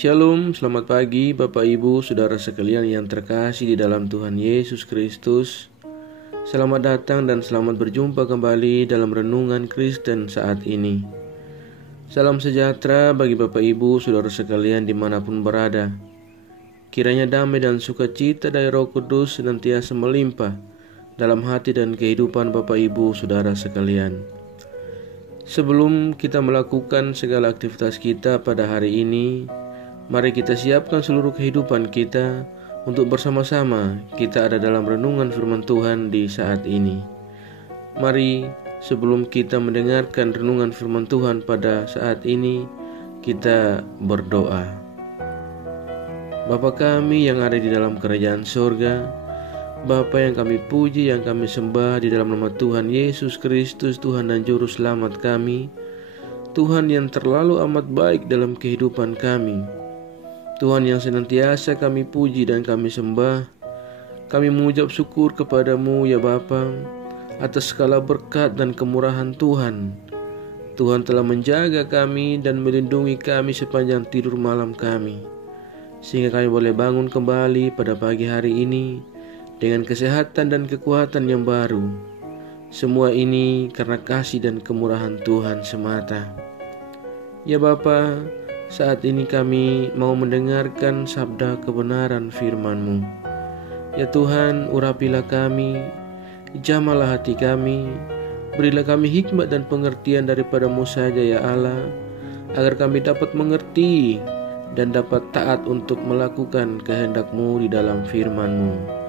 Shalom, selamat pagi Bapak Ibu, Saudara sekalian yang terkasih di dalam Tuhan Yesus Kristus. Selamat datang dan selamat berjumpa kembali dalam Renungan Kristen saat ini. Salam sejahtera bagi Bapak Ibu, Saudara sekalian dimanapun berada. Kiranya damai dan sukacita dari Roh Kudus senantiasa melimpah dalam hati dan kehidupan Bapak Ibu, Saudara sekalian. Sebelum kita melakukan segala aktivitas kita pada hari ini, mari kita siapkan seluruh kehidupan kita untuk bersama-sama kita ada dalam renungan firman Tuhan di saat ini. Mari sebelum kita mendengarkan renungan firman Tuhan pada saat ini, kita berdoa. Bapa kami yang ada di dalam kerajaan sorga, Bapa yang kami puji, yang kami sembah di dalam nama Tuhan Yesus Kristus, Tuhan dan Juru Selamat kami, Tuhan yang terlalu amat baik dalam kehidupan kami, Tuhan yang senantiasa kami puji dan kami sembah. Kami mengucap syukur kepadamu ya Bapa atas segala berkat dan kemurahan Tuhan. Tuhan telah menjaga kami dan melindungi kami sepanjang tidur malam kami, sehingga kami boleh bangun kembali pada pagi hari ini dengan kesehatan dan kekuatan yang baru. Semua ini karena kasih dan kemurahan Tuhan semata. Ya Bapa, saat ini kami mau mendengarkan sabda kebenaran firman-Mu. Ya Tuhan, urapilah kami, jamalah hati kami, berilah kami hikmat dan pengertian daripada-Mu saja ya Allah, agar kami dapat mengerti dan dapat taat untuk melakukan kehendak-Mu di dalam firman-Mu.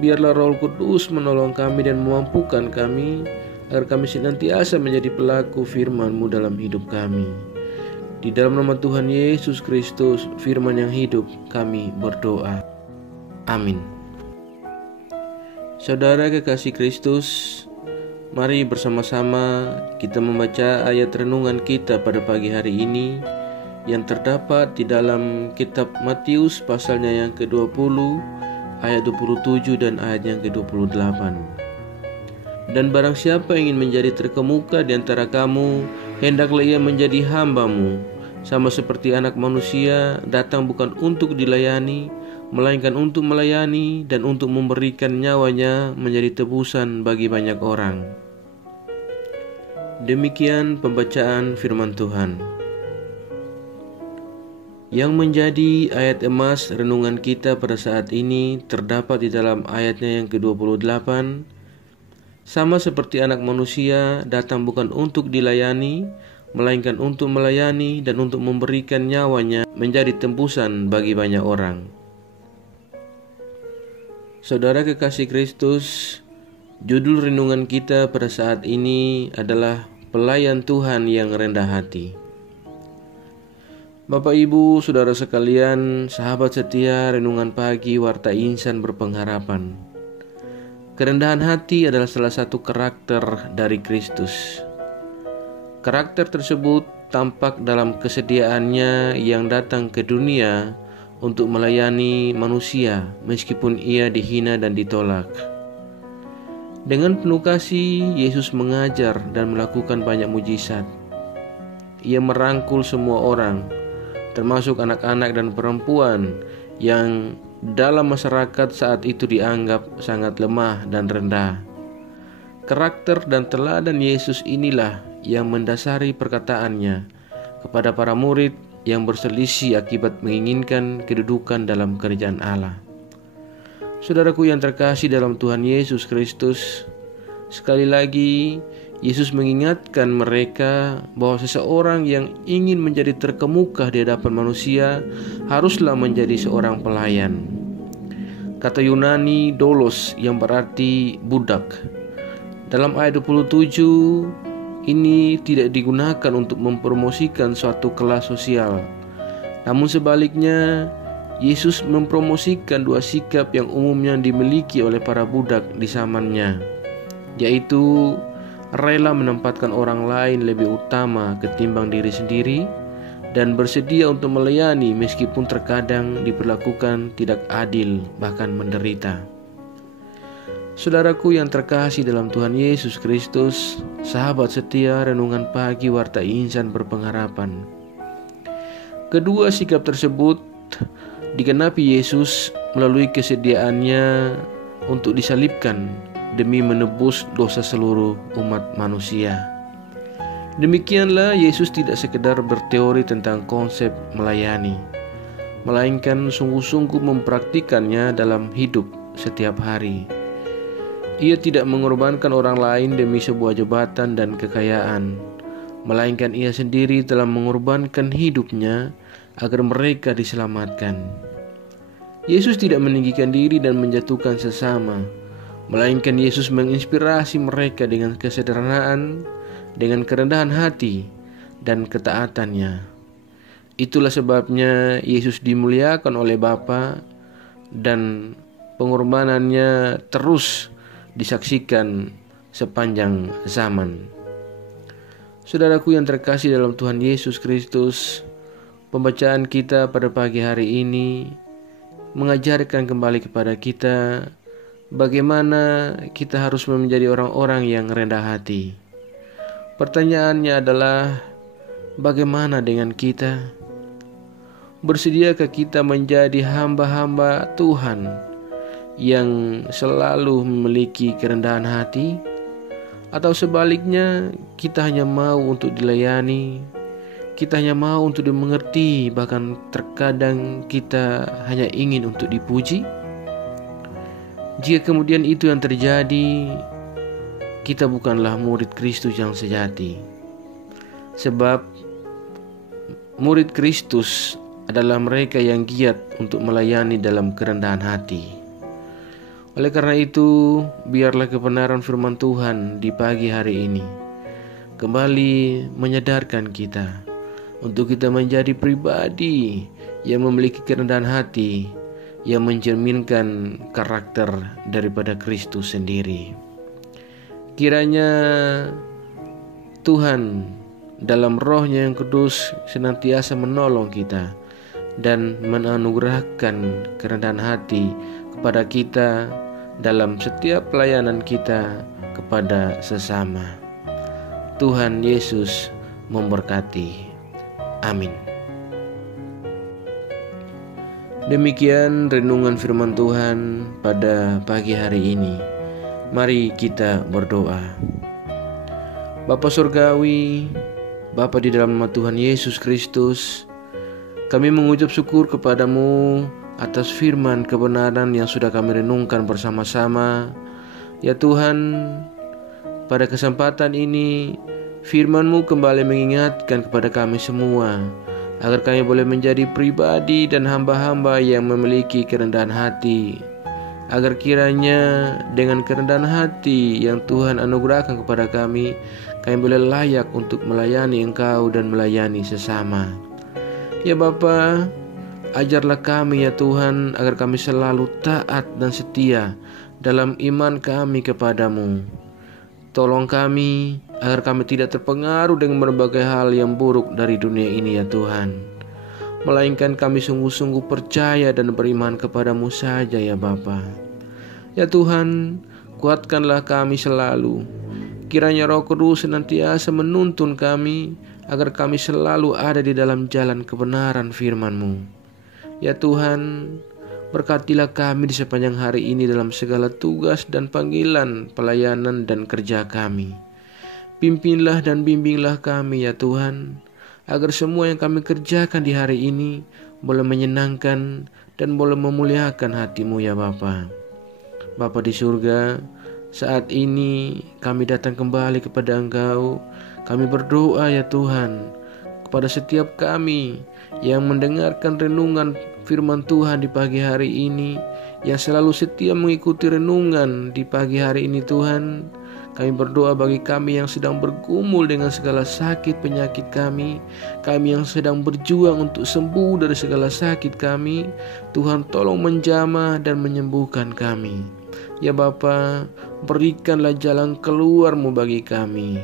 Biarlah Roh Kudus menolong kami dan memampukan kami, agar kami senantiasa menjadi pelaku firman-Mu dalam hidup kami. Di dalam nama Tuhan Yesus Kristus, firman yang hidup, kami berdoa. Amin. Saudara kekasih Kristus, mari bersama-sama kita membaca ayat renungan kita pada pagi hari ini yang terdapat di dalam kitab Matius pasalnya yang ke-20, ayat 27 dan ayat yang ke-28. Dan barang siapa ingin menjadi terkemuka di antara kamu, hendaklah ia menjadi hamba-Mu, sama seperti Anak Manusia datang bukan untuk dilayani, melainkan untuk melayani dan untuk memberikan nyawanya menjadi tebusan bagi banyak orang. Demikian pembacaan firman Tuhan. Yang menjadi ayat emas renungan kita pada saat ini terdapat di dalam ayatnya yang ke-28. Sama seperti Anak Manusia datang bukan untuk dilayani, melainkan untuk melayani dan untuk memberikan nyawanya menjadi tembusan bagi banyak orang. Saudara kekasih Kristus, judul renungan kita pada saat ini adalah Pelayan Tuhan yang Rendah Hati. Bapak Ibu, Saudara sekalian, sahabat setia renungan pagi Warta Insan Berpengharapan. Kerendahan hati adalah salah satu karakter dari Kristus. Karakter tersebut tampak dalam kesediaannya yang datang ke dunia untuk melayani manusia meskipun ia dihina dan ditolak. Dengan penuh kasih, Yesus mengajar dan melakukan banyak mujizat. Ia merangkul semua orang, termasuk anak-anak dan perempuan yang dalam masyarakat saat itu dianggap sangat lemah dan rendah. Karakter dan teladan Yesus inilah yang mendasari perkataannya kepada para murid yang berselisih akibat menginginkan kedudukan dalam kerajaan Allah. Saudaraku yang terkasih dalam Tuhan Yesus Kristus, sekali lagi Yesus mengingatkan mereka bahwa seseorang yang ingin menjadi terkemuka di hadapan manusia haruslah menjadi seorang pelayan. Kata Yunani doulos yang berarti budak. Dalam ayat 27 ini tidak digunakan untuk mempromosikan suatu kelas sosial. Namun sebaliknya, Yesus mempromosikan dua sikap yang umumnya dimiliki oleh para budak di zamannya, yaitu rela menempatkan orang lain lebih utama ketimbang diri sendiri dan bersedia untuk melayani meskipun terkadang diperlakukan tidak adil, bahkan menderita. Saudaraku yang terkasih dalam Tuhan Yesus Kristus, sahabat setia renungan pagi Warta Insan Berpengharapan. Kedua sikap tersebut digenapi Yesus melalui kesediaannya untuk disalibkan demi menebus dosa seluruh umat manusia. Demikianlah Yesus tidak sekedar berteori tentang konsep melayani, melainkan sungguh-sungguh mempraktikannya dalam hidup setiap hari. Ia tidak mengorbankan orang lain demi sebuah jabatan dan kekayaan, melainkan ia sendiri telah mengorbankan hidupnya agar mereka diselamatkan. Yesus tidak meninggikan diri dan menjatuhkan sesama, melainkan Yesus menginspirasi mereka dengan kesederhanaan, dengan kerendahan hati dan ketaatannya. Itulah sebabnya Yesus dimuliakan oleh Bapa dan pengorbanannya terus disaksikan sepanjang zaman. Saudaraku yang terkasih dalam Tuhan Yesus Kristus, pembacaan kita pada pagi hari ini mengajarkan kembali kepada kita bagaimana kita harus menjadi orang-orang yang rendah hati. Pertanyaannya adalah, bagaimana dengan kita? Bersediakah kita menjadi hamba-hamba Tuhan yang selalu memiliki kerendahan hati? Atau sebaliknya, kita hanya mau untuk dilayani, kita hanya mau untuk dimengerti, bahkan terkadang kita hanya ingin untuk dipuji? Jika kemudian itu yang terjadi, kita bukanlah murid Kristus yang sejati. Sebab murid Kristus adalah mereka yang giat untuk melayani dalam kerendahan hati. Oleh karena itu, biarlah kebenaran firman Tuhan di pagi hari ini kembali menyadarkan kita untuk kita menjadi pribadi yang memiliki kerendahan hati, yang mencerminkan karakter daripada Kristus sendiri. Kiranya Tuhan dalam Roh-Nya yang kudus senantiasa menolong kita dan menganugerahkan kerendahan hati kepada kita dalam setiap pelayanan kita kepada sesama. Tuhan Yesus memberkati. Amin. Demikian renungan firman Tuhan pada pagi hari ini. Mari kita berdoa. Bapa Surgawi, Bapa di dalam nama Tuhan Yesus Kristus, kami mengucap syukur kepadamu atas firman kebenaran yang sudah kami renungkan bersama-sama. Ya Tuhan, pada kesempatan ini firman-Mu kembali mengingatkan kepada kami semua agar kami boleh menjadi pribadi dan hamba-hamba yang memiliki kerendahan hati, agar kiranya dengan kerendahan hati yang Tuhan anugerahkan kepada kami boleh layak untuk melayani Engkau dan melayani sesama. Ya Bapa, ajarlah kami ya Tuhan agar kami selalu taat dan setia dalam iman kami kepadamu. Tolong kami agar kami tidak terpengaruh dengan berbagai hal yang buruk dari dunia ini ya Tuhan, melainkan kami sungguh-sungguh percaya dan beriman kepadamu saja ya Bapa. Ya Tuhan, kuatkanlah kami selalu. Kiranya Roh Kudus senantiasa menuntun kami agar kami selalu ada di dalam jalan kebenaran firman-Mu. Ya Tuhan, berkatilah kami di sepanjang hari ini dalam segala tugas dan panggilan, pelayanan dan kerja kami. Pimpinlah dan bimbinglah kami ya Tuhan, agar semua yang kami kerjakan di hari ini boleh menyenangkan dan boleh memuliakan hati-Mu ya Bapa. Bapa di surga, saat ini kami datang kembali kepada Engkau. Kami berdoa ya Tuhan, kepada setiap kami yang mendengarkan renungan firman Tuhan di pagi hari ini, yang selalu setia mengikuti renungan di pagi hari ini Tuhan. Kami berdoa bagi kami yang sedang bergumul dengan segala sakit penyakit kami yang sedang berjuang untuk sembuh dari segala sakit kami. Tuhan tolong menjamah dan menyembuhkan kami. Ya Bapa, berikanlah jalan keluar-Mu bagi kami.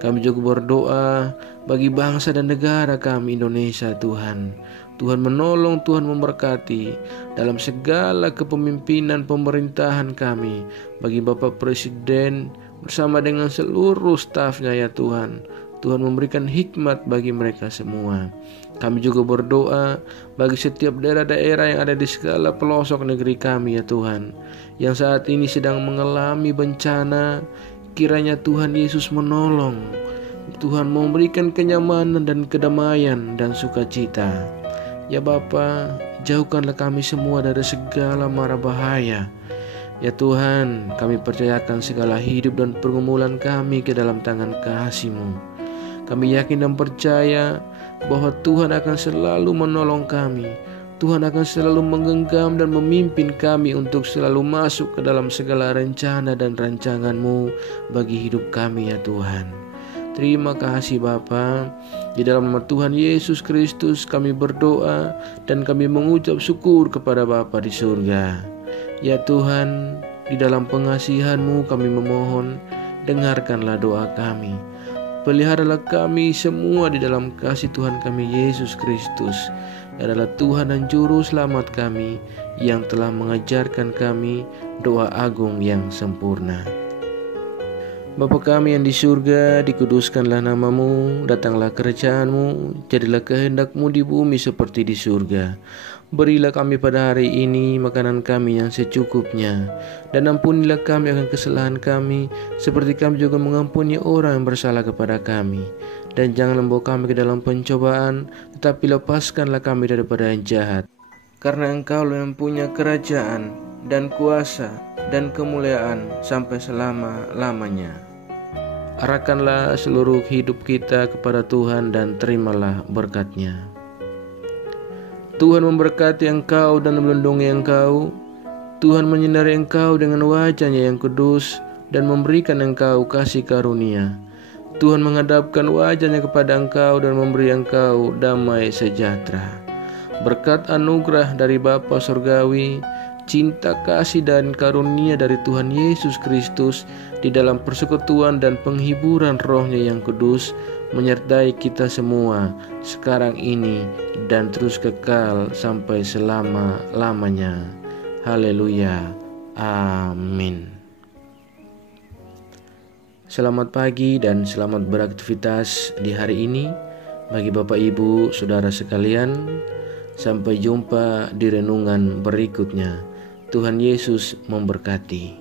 Kami juga berdoa bagi bangsa dan negara kami Indonesia Tuhan. Tuhan menolong, Tuhan memberkati dalam segala kepemimpinan pemerintahan kami. Bagi Bapak Presiden bersama dengan seluruh stafnya ya Tuhan. Tuhan memberikan hikmat bagi mereka semua. Kami juga berdoa bagi setiap daerah-daerah yang ada di segala pelosok negeri kami ya Tuhan, yang saat ini sedang mengalami bencana. Kiranya Tuhan Yesus menolong. Tuhan memberikan kenyamanan dan kedamaian dan sukacita. Ya Bapa, jauhkanlah kami semua dari segala mara bahaya. Ya Tuhan, kami percayakan segala hidup dan pergumulan kami ke dalam tangan kasih-Mu. Kami yakin dan percaya bahwa Tuhan akan selalu menolong kami. Tuhan akan selalu menggenggam dan memimpin kami untuk selalu masuk ke dalam segala rencana dan rancangan-Mu bagi hidup kami ya Tuhan. Terima kasih Bapa. Di dalam nama Tuhan Yesus Kristus kami berdoa dan kami mengucap syukur kepada Bapa di surga. Ya Tuhan, di dalam pengasihan-Mu kami memohon, dengarkanlah doa kami. Peliharalah kami semua di dalam kasih Tuhan kami Yesus Kristus. Dia adalah Tuhan dan Juru Selamat kami yang telah mengajarkan kami doa agung yang sempurna. Bapa kami yang di surga, dikuduskanlah nama-Mu, datanglah kerajaan-Mu, jadilah kehendak-Mu di bumi seperti di surga. Berilah kami pada hari ini makanan kami yang secukupnya, dan ampunilah kami akan kesalahan kami, seperti kami juga mengampuni orang yang bersalah kepada kami. Dan jangan membawa kami ke dalam pencobaan, tetapi lepaskanlah kami daripada yang jahat. Karena Engkau-lah yang punya kerajaan, dan kuasa, dan kemuliaan sampai selama-lamanya. Arahkanlah seluruh hidup kita kepada Tuhan dan terimalah berkat-Nya. Tuhan memberkati engkau dan melindungi engkau. Tuhan menyinari engkau dengan wajah-Nya yang kudus dan memberikan engkau kasih karunia. Tuhan menghadapkan wajah-Nya kepada engkau dan memberi engkau damai sejahtera. Berkat anugerah dari Bapa Surgawi, cinta kasih dan karunia dari Tuhan Yesus Kristus di dalam persekutuan dan penghiburan Roh-Nya yang kudus menyertai kita semua sekarang ini dan terus kekal sampai selama-lamanya. Haleluya. Amin. Selamat pagi dan selamat beraktivitas di hari ini bagi Bapak Ibu Saudara sekalian. Sampai jumpa di renungan berikutnya. Tuhan Yesus memberkati.